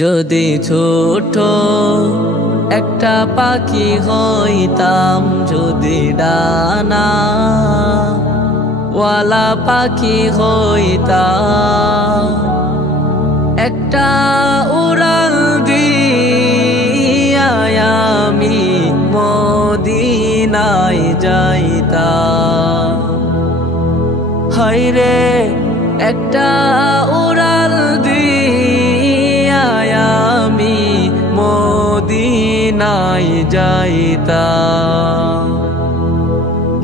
যদি ছোট একটা পাখি হইতাম, যদি ডানা ওয়ালা পাখি হইতাম, একটা উড়াল দিয়া আমি মদিনায় যাইতাম। হায়রে একটা উড়াল দিয়া আমি মদিনায় যাইতাম।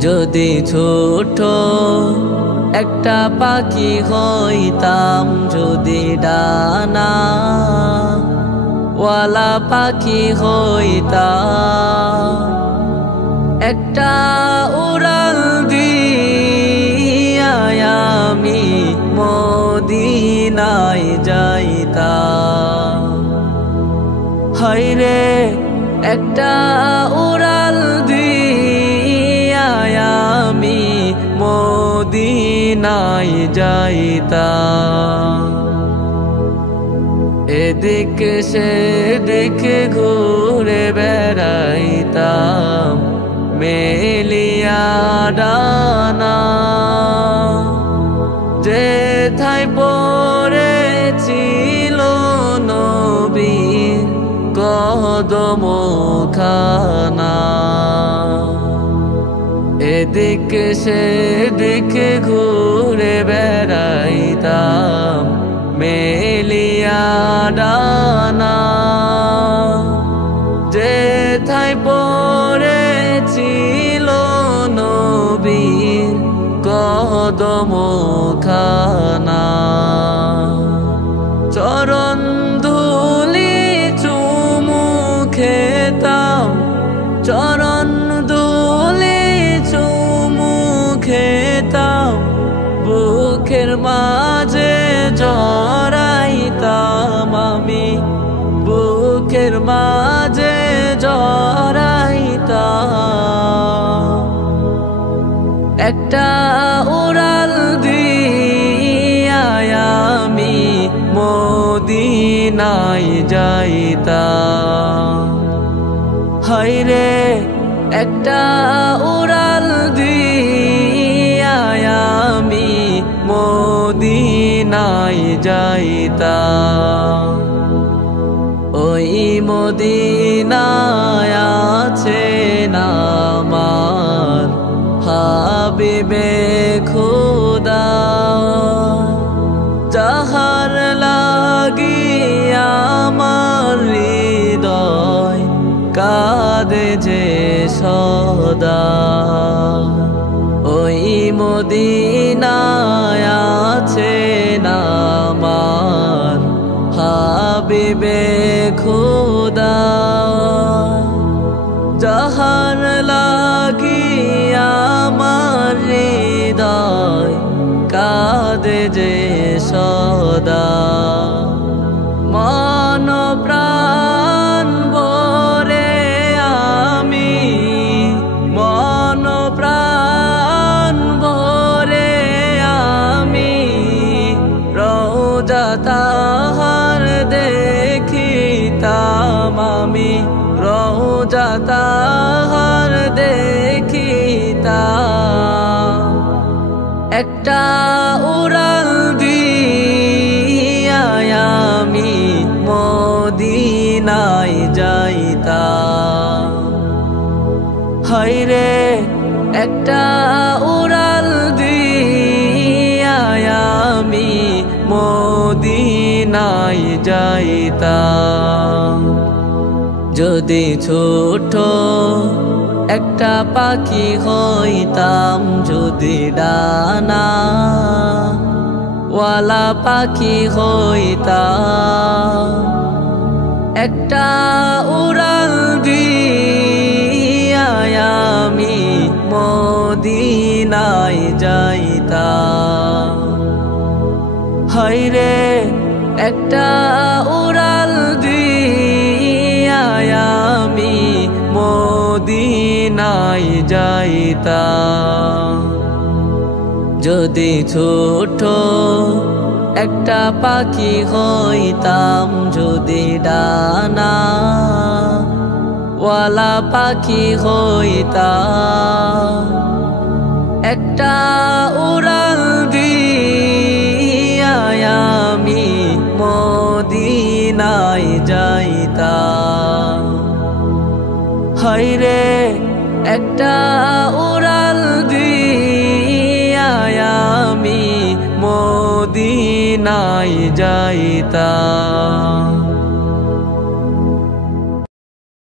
যদি ছোট একটা পাখি হইতাম, যদি ডানা ওয়ালা পাখি হইতাম, একটা উড়াল দিয়া আমি মদিনায় যাইতাম। হায়রে একটা উড়াল দিয়া আমি মদিনায় যাইতাম। এদিকে সেদিকে ঘুরে বেড়াইতাম মেলিয়া ডানা, যেথায় পড়েছিল নবীর কদমখানা। এদিকে সেদিকে ঘুরে বেড়াইতাম মেলিয়া ডানা, যেথায় পড়েছিল নবীর কদমখানা। চরণ ধুলি চুমু খেতাম, চরণ ধুলি চুমু খেতাম, বুকের মাঝে জড়াইতাম আমি, বুকের মাঝে জড়াইতাম। একটা উড়াল দিয়া আমি মদিনায় যাইতাম। হায়রে একটা উড়াল দিয়া আমি মদিনায় যাইতাম। ওই মদিনায় আছেন আমার হাবিবে খোদা, যাহার লাগি আমার হৃদয় কাঁদে যে সদা। ওই মদিনায় আছেন আমার হাবিবে খোদা, যাহার লাগি আমার হৃদয় কাঁদে যে সদা। মন প্রাণ ভরে আমি, মন প্রাণ ভরে আমি রওজা তাহার দেখিতাম আমি, রওজা তাহার দেখিতাম। একটা উড়াল দিয়া আমি মদিনায় যাইতাম। হায়রে একটা উড়াল দিয়া আমি মদিনায় যাইতাম। যদি ছোট একটা পাখি হইতাম, যদি ডানা ওয়ালা পাখি হইতাম, একটা উড়াল দিয়া আমি মদিনায় যাইতাম। হায়রে একটা উড়াল দিয়া আমি মদিনায় যাইতাম। যদি ছোট একটা পাখি হইতাম যদি ডানা ওয়ালা পাখি হইতাম, একটা উড়াল দিয়া আমি মদিনায় যাইতাম। হায়রে একটা উড়াল দিয়া আমি মদিনায় যাইতাম।